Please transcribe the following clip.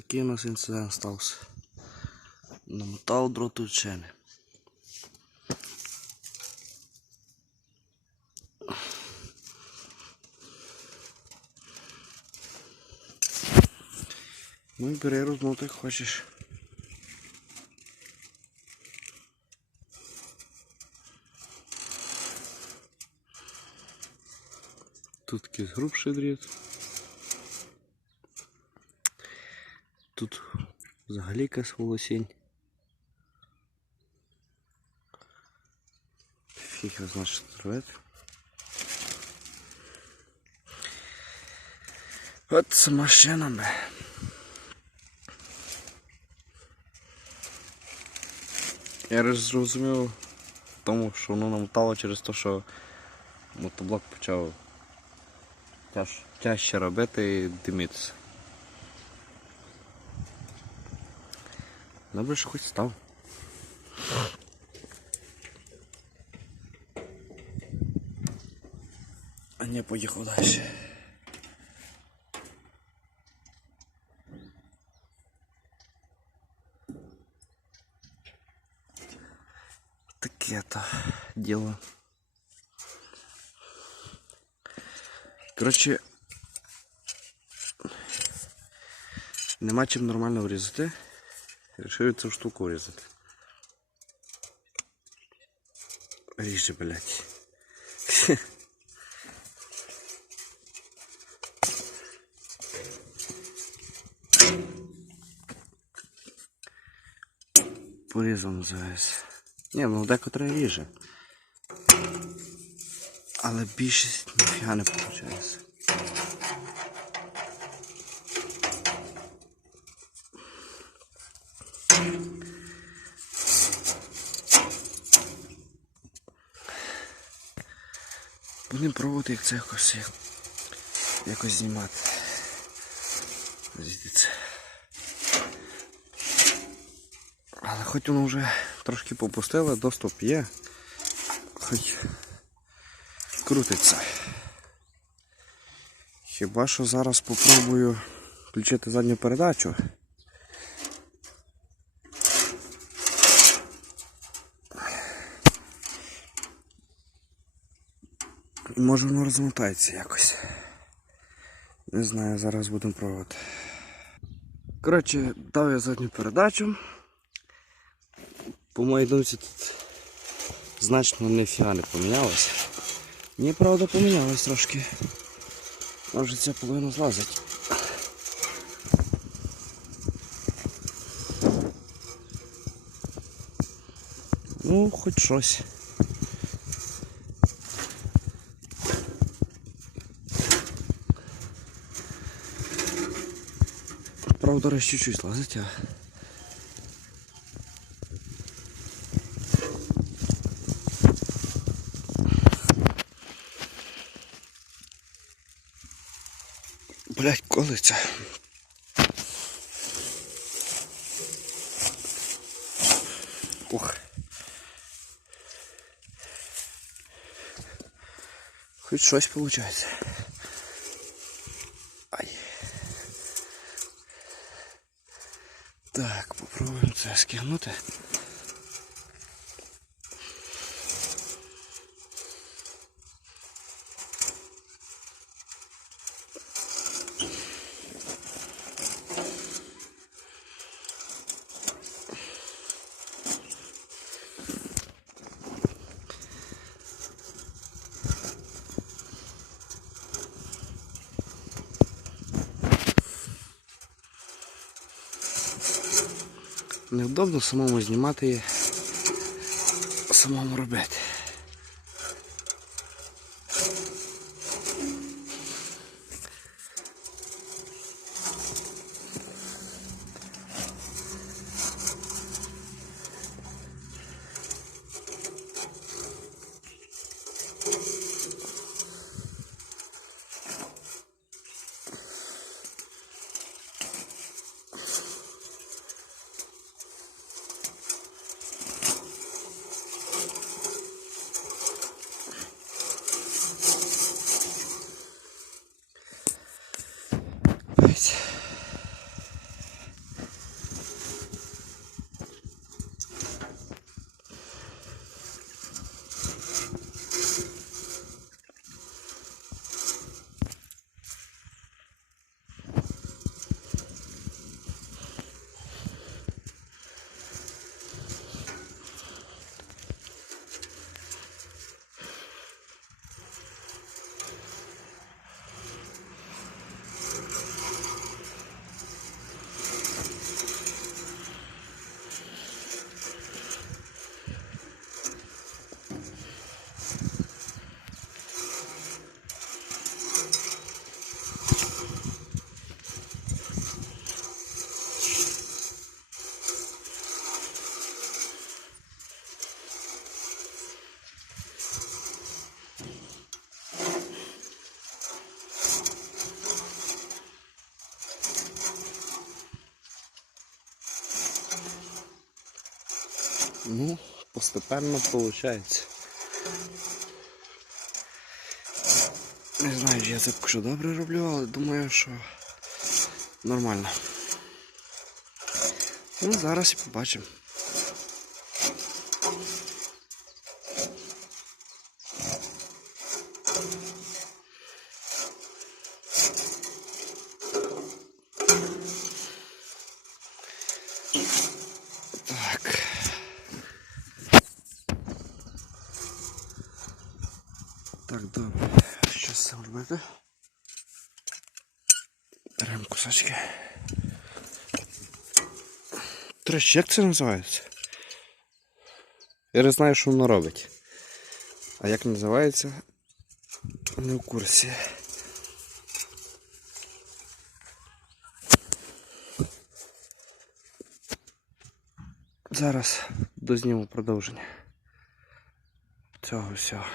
такий у нас інцидент стався. Намотав дроту чини. Ну і бери розмотай як хочеш. Тут такий грубший дріт. Тут взагалі якась волосінь. Фіг що робити. От з машинами. Я зрозумів тому, що воно намотало через те, що мотоблок почав тяж, тяжче робити і димитися. Добре, що хоч став. А не поїхав далі. Таке то діло. Коротше, нема чим нормально врізати. Решили цю штуку врізати. Ріже, блядь. Порізом називається. Ні, ну декотре ріже. Але більшість ніфіга не виходить. Будемо пробувати, як це якось, якось знімати. Звідси. Але хоч воно вже трошки попустило, доступ є. Хоч крутиться. Хіба що зараз спробую включити задню передачу. І може воно розмотається якось. Не знаю, зараз будемо пробувати. Коротше, дав я задню передачу. По моїй думці тут значно не помінялося. Ні, правда, помінялось трошки. Може ця половина злазить. Ну, хоч щось. Правда, раз чуть-чуть лазить, а. Блять, колиться. Ух. Хоч щось виходить. Так, попробуємо це скинути. Невдобно самому знімати і самому робити. Ну, постепенно виходить. Не знаю, я це що добре роблю, але думаю, що нормально. Ну, зараз і побачимо. Так. Так, добре. Що робити? Беремо кусочки. Речі, як це називається? Я не знаю, що воно робить. А як називається? Не в курсі. Зараз дозніму продовження цього всього.